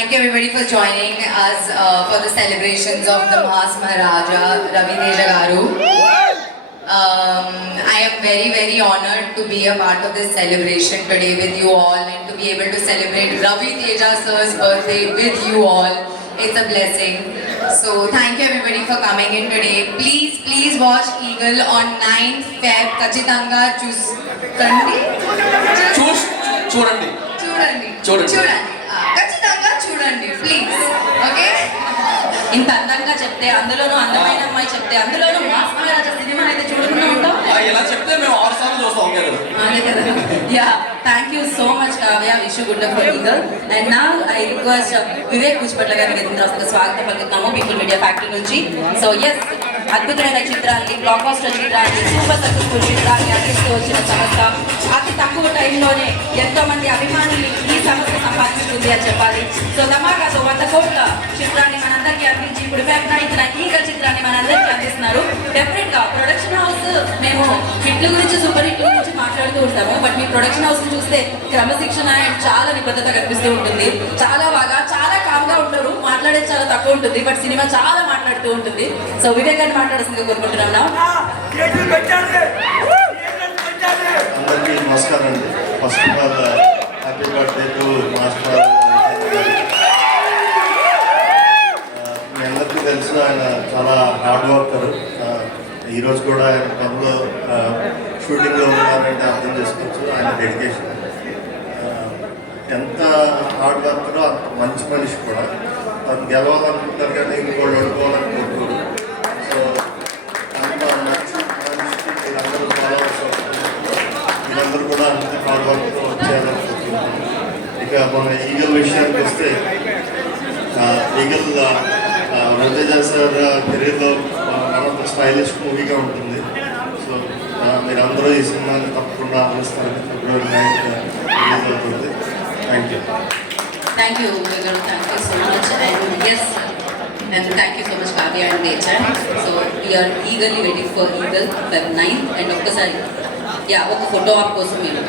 thank you everybody for joining us for the celebrations of the Mass Maharaja Ravi Teja Garu. I am very, very honored to be a part of this celebration today with you all and to be able to celebrate Ravi Teja sir's birthday with you all. It's a blessing. So thank you everybody for coming in today. Please watch Eagle on 9th Feb. Kachitanga చూడండి ఖచ్చితంగా చూడండి please. Okay, ఇంత అందంగా చెప్తే, అందులోనూ అందమైన అమ్మాయి చెప్తే, అందులోనూ మాస్ మహారాజా సినిమా అయితే చూడకుండా ఉంటాం. ఇలా చెప్తే మేము 6 సార్లు చూస్తాం కదా. అదే కదా. Yeah, thank you so much Kavya, wish you good luck for eagle. And నా ఐ రిక్వెస్ట్ వివేక్ పూజపట్ల గారికి ఇంత స్వాగతం పలుకుతున్నాము పీపుల్ మీడియా ఫ్యాక్టరీ నుంచి. సో ఎస్, అద్భుతమైన చిత్రాన్ని, బ్లాక్ బస్టర్ చిత్రాన్ని, సూపర్ సక్సెస్ఫుల్ చిత్రాన్ని అందిస్తూ వచ్చిన సంస్థ అతి తక్కువ టైంలోనే ఎంతో మంది అభిమానులు ఈ సంస్థ సంపాదించుకుంది అని చెప్పాలి. సో ధమాకాతో 100 కోట్ల చిత్రాన్ని మనందరికీ అందించి ఇప్పుడు Feb 9th ఈగల్ చిత్రాన్ని మనందరికీ అందిస్తున్నారు. డెఫినెట్ గా ప్రొడక్షన్ హౌస్, మేము హిట్ల గురించి, సూపర్ హిట్ల గురించి మాట్లాడుతూ ఉంటాము, బట్ మీ ప్రొడక్షన్ హౌస్ చూస్తే క్రమశిక్షణ అండ్ చాలా నిబద్ధత కనిపిస్తూ ఉంటుంది. చాలా బాగా, చాలా కామ్ గా ఉంటారు, మాట్లాడేది చాలా తక్కువ ఉంటుంది, బట్ సినిమా చాలా మాట్లాడుతూ ఉంటుంది. సో వివేక్ గారిని మాట్లాడాల్సిందిగా కోరుకుంటున్నాం. అందరికీ నమస్కారం అండి. First of all happy birthday to master. మీ అందరికీ తెలిసిన ఆయన చాలా హార్డ్ వర్కర్. ఈరోజు కూడా ఆయన పనులు షూటింగ్లో ఉన్నారంటే అర్థం చేసుకోవచ్చు ఆయన డెడికేషన్. ఎంత హార్డ్ వర్కరో అంత మంచి మనిషి కూడా. తను గెలవాలనుకుంటారు కానీ ఇంకోళ్ళు ఓడిపోవాలని కోరుకోరు. సో అంత మంచి మనిషికి మీరందరూ మీరందరూ కూడా అంత హార్డ్ వర్క్తో వచ్చేయాలనుకుంటున్నాను. ఇక మన ఈగల్ విషయానికి వస్తే, ఈగల్ రవితేజ సార్ కెరీర్లో వన్ ఆఫ్ ద స్టైలిష్ మూవీగా ఉంటుంది. సో మీరందరూ ఈ సినిమాని తప్పకుండా ఆలోచిస్తారని February 9th రిలీజ్ అవుతుంది. Thank you. Thank you, Vigal. Thank you so much. And yes, and thank you so much, Kavya and Teja. So we are eagerly waiting for Eagle Feb 9th. And ఒక్కసారి, ఒక photo op కోసం మీరు